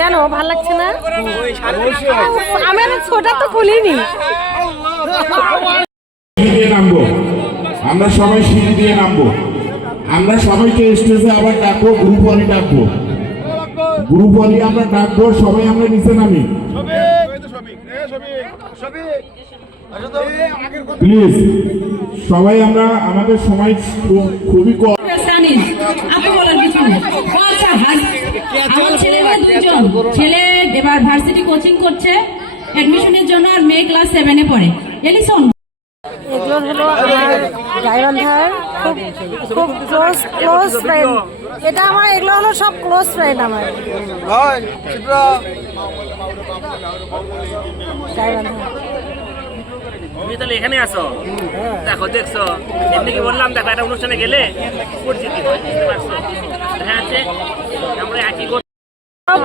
কেন ভাল লাগছে না? আমি ছোটা তো খুলিনি। নামবো আমরা সবাই, সিঁড়ি দিয়ে নামবো আমরা সবাইকে। স্টেজে আবার ডাকবো, গ্রুপ ওয়ালি ডাকবো, গ্রুপ ওয়ালি আমরা ডাকবো, সবাই আমরা নিচে নামি প্লিজ। সবাই আমরা, আমাদের সময় খুবই কম। ছেলে এবার ভার্সিটি কোচিং করছে অ্যাডমিশনের জন্য, আর মেয়ে ক্লাস 7-এ পড়ে। এলিসন এগুলো হলো আমার গাইবান্ধার খুব খুব ক্লোজ ফ্রেন্ড। এটা আমার, এগুলো হলো সব ক্লোজ ফ্রেন্ড আমার গাইবান্ধা। তুমি তাহলে এখানে আসো, দেখো দেখছো এমনি কি বললাম, দেখো একটা অনুষ্ঠানে গেলে পরিচিতি হয়, বুঝতে পারছো? হ্যাঁ আছে আমরা একই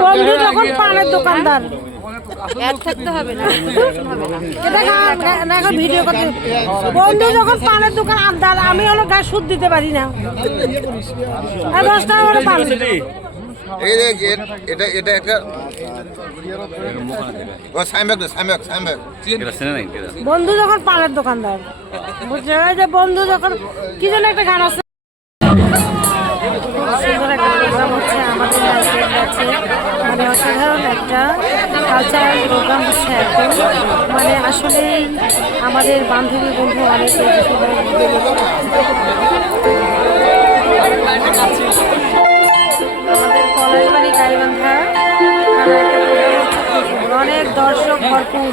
বন্ধু যখন পানের দোকানদার থাকতে হবে না, এটা ভিডিও করতে। বন্ধু যখন পানের দোকান আনদার, আমি হলো গায়ে সুদ দিতে পারি না, 10 টাকা করে পান। এটা এটা একটা বন্ধু যখন পানের দোকানদার, বুঝছে যে বন্ধু যখন কি যেন একটা গান আছে। সুন্দর একটা প্রোগ্রাম হচ্ছে আমাদের কাছে, মানে অসাধারণ একটা কালচারাল প্রোগ্রাম হচ্ছে এখন। মানে আসলে আমাদের বান্ধবী বন্ধু অনেক আমাদের পলাশবাড়ি গাইবান্ধা অনেক দর্শক ভরপুর।